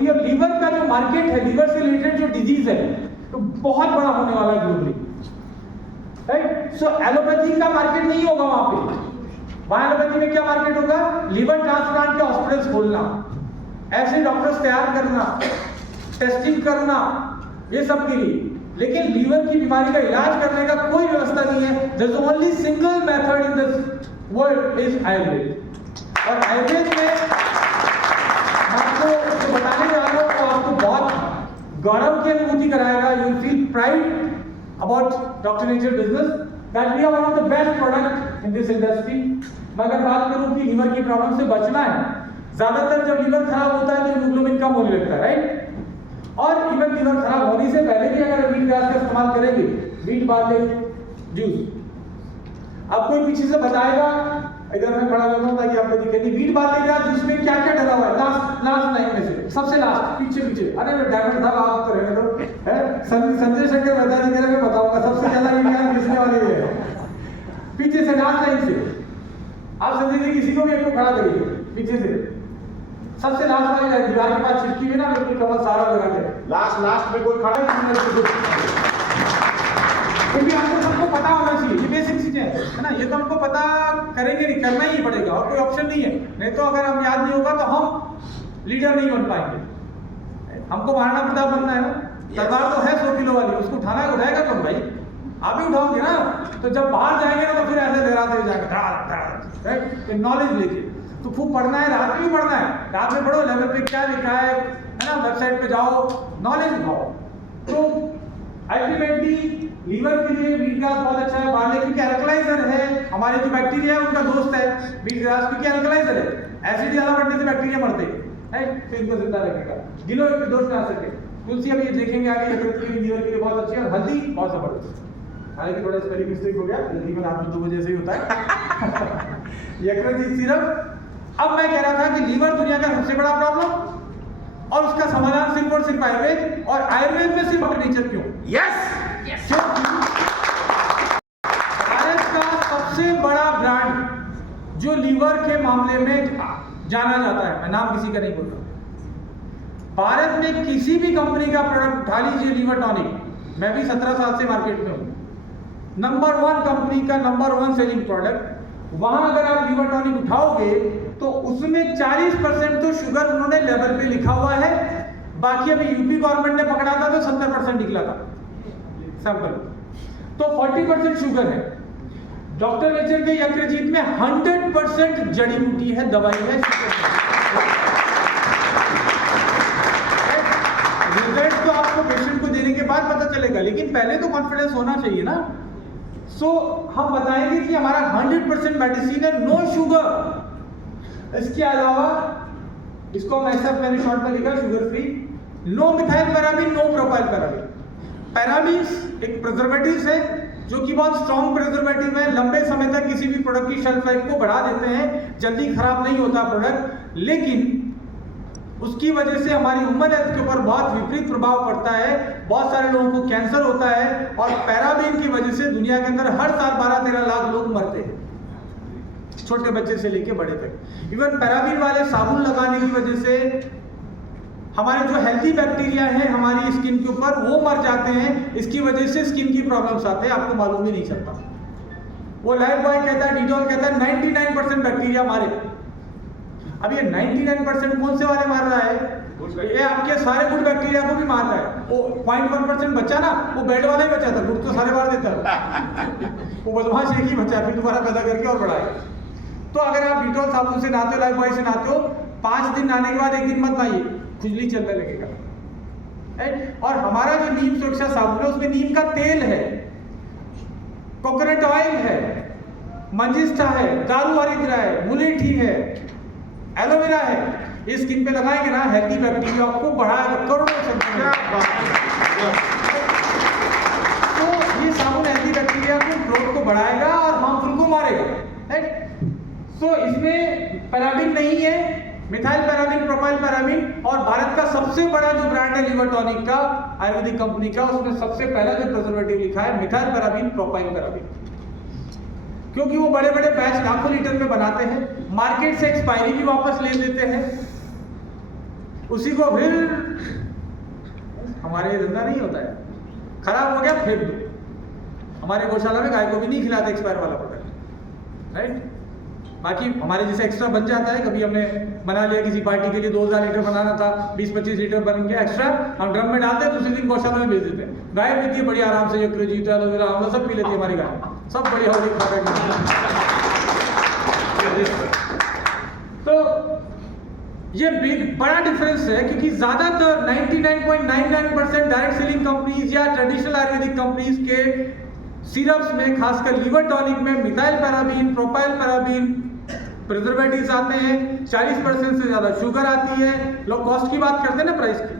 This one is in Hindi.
ये लीवर का जो मार्केट है, लीवर से रिलेटेड जो डिजीज है तो बहुत बड़ा होने वाला है ग्लोबली, राइट। सो एलोपैथी का मार्केट नहीं होगा वहां पे। वहां एलोपैथी में क्या मार्केट होगा? लीवर ट्रांसप्लांट के हॉस्पिटल्स खोलना, ऐसे डॉक्टर्स तैयार करना, टेस्टिंग करना, ये सब के लिए। लेकिन लीवर की बीमारी का इलाज करने का कोई व्यवस्था नहीं है। There is only single method in this world is Ayurveda. और आयुर्वेद में आपको जो बताने जा रहा हूं वो आपको बहुत गौरव की अनुभूति कराएगा। You will feel pride about Dr. Nature business that we are one of the best product in this industry। मैं अगर बात करूं कि लीवर की प्रॉब्लम से बचना है, ज्यादातर जब लीवर खराब होता है तो हीमोग्लोबिन कम होने लगता है, राइट। और इवन लीवर खराब होने से पहले भी अगर व्हीट ग्रास का इस्तेमाल करेंगे, व्हीट बार्ले जूस, अब कोई पीछे से बताएगा, इधर मैं खड़ा रहता हूं ताकि आपको दिखे कि व्हीट बार्ले का जूस में क्या क्या डला हुआ है। लास्ट लाइन में से सबसे लास्ट पीछे अरे डायमंड साहब आप तो रहने दो, संजय शंकर मेहता जी मैं बताऊंगा सबसे ज्यादा विज्ञान किसने वाले है। पीछे से लास्ट लाइन से आप संजय जी किसी को भी एक को खड़ा करिए पीछे से, सबसे लास्ट वाली लाइन दीवार के पास चिपकी हुई ना, बिल्कुल कमर सारा लगा के लास्ट में कोई खड़ा नहीं। क्योंकि आपको सबको पता होना चाहिए, ये बेसिक चीजें है ना, ये तो हमको पता करेंगे नहीं, करना ही पड़ेगा और कोई ऑप्शन नहीं है। नहीं तो अगर हम याद नहीं होगा तो हम लीडर नहीं बन पाएंगे। हमको महाराणा प्रताप बनना है ना, तलवार तो है 100 किलो वाली, उसको उठाना है, उठाएगा कौन भाई? आप ही उठाओगे ना। तो जब बाहर जाएंगे ना तो फिर ऐसे लहराते जाएंगे, राइट। नॉलेज लेके तो खूब पढ़ना है, रात में भी पढ़ना है, रात में पढ़ो, लेवल पे क्या लिखा है ना, वेबसाइट पे जाओ, नॉलेज उठाओ। तो अल्टीमेटली लीवर के लिए व्हीट ग्रास बहुत अच्छा है। बार्ले क्योंकि अल्कलाइजर है, हमारे जो बैक्टीरिया है उनका दोस्त है व्हीट ग्रास, क्योंकि अल्कलाइजर है। एसिड ज्यादा बढ़ने से बैक्टीरिया मरते हैं, तो इनको जिंदा रखेगा, जिन्हों के दोष ना सके। तुलसी अभी देखेंगे आगे, यकृत के लिए, लीवर के लिए बहुत अच्छी है। और हल्दी बहुत जबरदस्त, हालांकि थोड़ा स्पेलिंग मिस्टेक हो गया, तकरीबन रात में 2 बजे से ही होता है। यकृत सिरप। अब मैं कह रहा था कि लीवर दुनिया का सबसे बड़ा प्रॉब्लम और उसका समाधान सिर्फ और सिर्फ आयुर्वेद, और आयुर्वेद में सिर्फ डॉक्टर नेचर क्यों? यस भारत का सबसे बड़ा ब्रांड जो लीवर के मामले में जाना जाता है, मैं नाम किसी का नहीं बोल रहा, भारत में किसी भी कंपनी का प्रोडक्ट उठा लीजिए, लीवर टॉनिक, मैं भी 17 साल से मार्केट में हूं, नंबर 1 कंपनी का नंबर 1 सेलिंग प्रोडक्ट। वहां अगर आप लीवर टॉनिक उठाओगे तो उसमें 40% तो शुगर उन्होंने लेवल पे लिखा हुआ है, बाकी अभी यूपी गवर्नमेंट ने पकड़ा था तो 70% निकला था सैंपल, तो 40% शुगर है। डॉक्टर नेचर के यकृजीत में 100% जड़ी बूटी है, दवाई है। रिजल्ट तो आपको पेशेंट को देने के बाद पता चलेगा, लेकिन पहले तो कॉन्फिडेंस होना चाहिए ना। सो हम बताएंगे कि हमारा 100% मेडिसिन है, नो शुगर। इसके अलावा इसको मैंने शॉर्ट में लिखा sugar free, no methyl paraben, no propyl paraben. Parabens एक प्रिजर्वेटिव्स है जो कि बहुत स्ट्रॉन्ग प्रिजर्वेटिव है, लंबे समय तक किसी भी प्रोडक्ट की शेल्फ लाइफ को बढ़ा देते हैं, जल्दी खराब नहीं होता प्रोडक्ट, लेकिन उसकी वजह से हमारी ह्यूमन हेल्थ के ऊपर बहुत विपरीत प्रभाव पड़ता है। बहुत सारे लोगों को कैंसर होता है, और पैराबीन की वजह से दुनिया के अंदर हर साल 12-13 लाख लोग मरते हैं, छोटे बच्चे से लेके बड़े तक। इवन पैराबीन वाले साबुन लगाने की वजह से हमारे जो हेल्थी बैक्टीरिया हैं हमारी स्किन के ऊपर वो मर जाते हैं, इसकी वजह से स्किन की प्रॉब्लम्स आते हैं, आपको मालूम भी नहीं चलता। वो लाइफ बॉय कहता है, डिटॉल कहता है 99% बैक्टीरिया मारे। अब ये 99% कौन से वाले मार रहा है? ये आपके सारे गुड बैक्टीरिया को भी मार रहा है। वो 0.1% बचा ना, वो बेड वाला ही बचा था, गुड तो सारे मार देता है। वो बदमाश एक ही बचा, फिर दोबारा पैदा करके और बढ़ाए। तो अगर आप डिटॉल साबुन से नहाते हो, लाइफ बॉय से नहाते हो, 5 दिन नहाने के बाद 1 दिन मत नहाइए, खुजली चलने लगेगा, राइट। और हमारा जो नीम सुरक्षा साबुन है उसमें नीम का तेल है, कोकोनट ऑयल है, मंजिस्टा है, दारू हरिद्रा है, मुलेठी है, एलोवेरा है। ये स्किन पे लगाएंगे ना, हेल्थी बैक्टीरिया आपको बढ़ाएगा करोड़ों संख्या। तो ये साबुन हेल्थी बैक्टीरिया को ग्रोथ को बढ़ाएगा और हार्मफुल को मारेगा, राइट। सो इसमें पैराबीन नहीं है, मिथाइल पैराबीन, प्रोपाइल पैराबीन। और भारत का सबसे बड़ा जो ब्रांड है लीवर टॉनिक का, आयुर्वेदिक कंपनी का, उसमें सबसे पहला जो प्रिजर्वेटिव लिखा है मिथाइल पैराबीन, प्रोपाइल पैराबीन, क्योंकि वो बड़े बड़े बैच लाखों लीटर में बनाते हैं, मार्केट से एक्सपायरी भी वापस ले लेते हैं। उसी को फिर हमारे धंधा नहीं होता है, खराब हो गया फेंक दो। हमारे गौशाला में गाय को भी नहीं खिलाते एक्सपायर वाला प्रोडक्ट, राइट। बाकी हमारे जैसे एक्स्ट्रा बन जाता है, कभी हमने बना लिया किसी पार्टी के लिए 2000 लीटर बनाना था, 20-25 लीटर बन गया एक्स्ट्रा, हम ड्रम में डालते हैं, दूसरे दिन गौशाला में भेज देते हैं। गाय पीती है बड़ी आराम से, यकृत एलोवेरा आंवला सब पी लेती है हमारी गाय, सब बढ़िया हो गई। तो ये बड़ा डिफरेंस है, क्योंकि ज्यादातर 99.99% डायरेक्ट सेलिंग कंपनीज या ट्रेडिशनल आयुर्वेदिक कंपनीज के सिरप्स में, खासकर लिवर टॉनिक में methyl paraben, propyl paraben preservatives आते हैं, 40% से ज्यादा शुगर आती है। लोग कॉस्ट की बात करते हैं ना, प्राइस की,